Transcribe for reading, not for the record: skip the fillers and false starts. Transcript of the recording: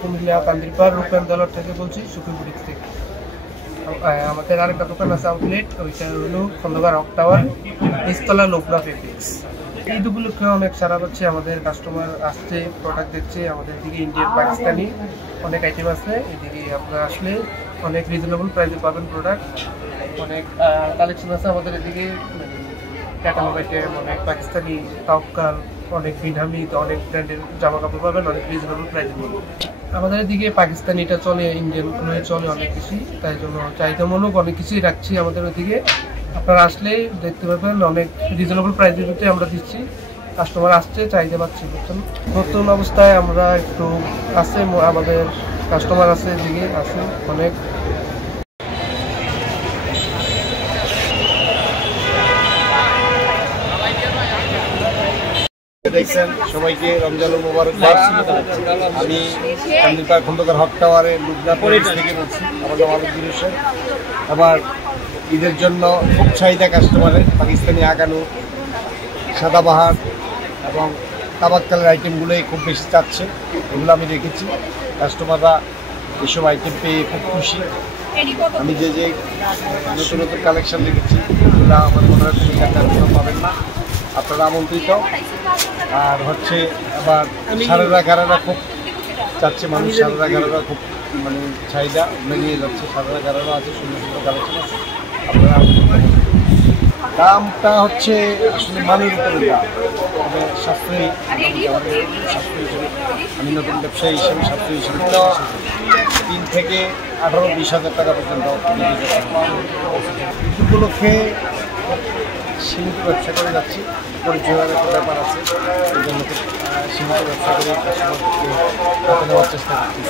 কুমিল্লা কান্দিরপাড় রূপেন্দ্রলার থেকে বলছি, সুখীপুরি থেকে। আমাদের আরেকটা দোকান আছে আউটলেট, ওইটা হলো খন্দকার রক টাওয়ার, নিচতলা লোকনা ফেব্রিক্স। ঈদ উপলক্ষে অনেক সারা পাচ্ছে, আমাদের কাস্টমার আসছে, প্রোডাক্ট দেখছে। আমাদের দিকে ইন্ডিয়ান পাকিস্তানি অনেক আইটেম আছে, এদিকে আপনারা আসলে অনেক রিজনেবল প্রাইসে পাবেন প্রোডাক্ট। অনেক কালেকশন আছে আমাদের এদিকে, ক্যাটালগ আইটেম, অনেক পাকিস্তানি তাওকাল, অনেক বিনহামি, অনেক ব্র্যান্ডের জামা কাপড় পাবেন অনেক রিজনেবল প্রাইসে পাবেন। আমাদের এদিকে পাকিস্তানিটা চলে, ইন্ডিয়ানগুলো চলে অনেক বেশি, তাই জন্য চাহিদামূলক অনেক কিছুই রাখছি আমাদের ওইদিকে। আপনারা আসলে দেখতে পাবেন অনেক রিজনেবল প্রাইসের ভিতরে আমরা দিচ্ছি। কাস্টমার আসছে, চাহিদা পাচ্ছি। বুঝছেন, নতুন অবস্থায় আমরা একটু আছে, আমাদের কাস্টমার আছে এদিকে আছে অনেক। দেখছেন, সবাইকে রমজানুল মোবারকবাদ। আমি কান্দিরপাড় খন্দকার হক টাওয়ারে লুকনা প্যারিস থেকে বলছি। আমার নাম আলমগীর হোসেন। আবার ঈদের জন্য খুব চাহিদা কাস্টমারের, পাকিস্তানি আগানু, সাদাবাহার এবং তাবাক্কালের আইটেমগুলোই খুব বেশি চাচ্ছে। এগুলো আমি রেখেছি, কাস্টমাররা এসব আইটেম পেয়ে খুব খুশি। আমি যে যে নতুন নতুন কালেকশন রেখেছি, এগুলো আমার মনে হয় কোনো জায়গায় পাবেন না। আপনারা আমন্ত্রিত। আর হচ্ছে আবার সারেরা গারেরা খুব চাচ্ছে মানুষ, সারেরা গারেরা খুব মানে চাহিদা বেরিয়ে যাচ্ছে। সারেরা গারেরা আছে, সুন্দর সুন্দর কালেকশন আছে, আপনারা দামটা হচ্ছে আসলে মানের উপরে দাম, তবে সাশ্রয়ী সাশ্রয়ী হিসেবে আমি নতুন ব্যবসায়ী হিসেবে সাশ্রয়ী হিসেবে 3 থেকে 18-20 হাজার টাকা পর্যন্ত উপলক্ষে সীমিত ব্যবসা করে যাচ্ছি। পরিচয়ের একটা ব্যাপার আছে, এই জন্য সীমিত ব্যবসা করে কাস্টমারকে হাতে নেওয়ার চেষ্টা করছি।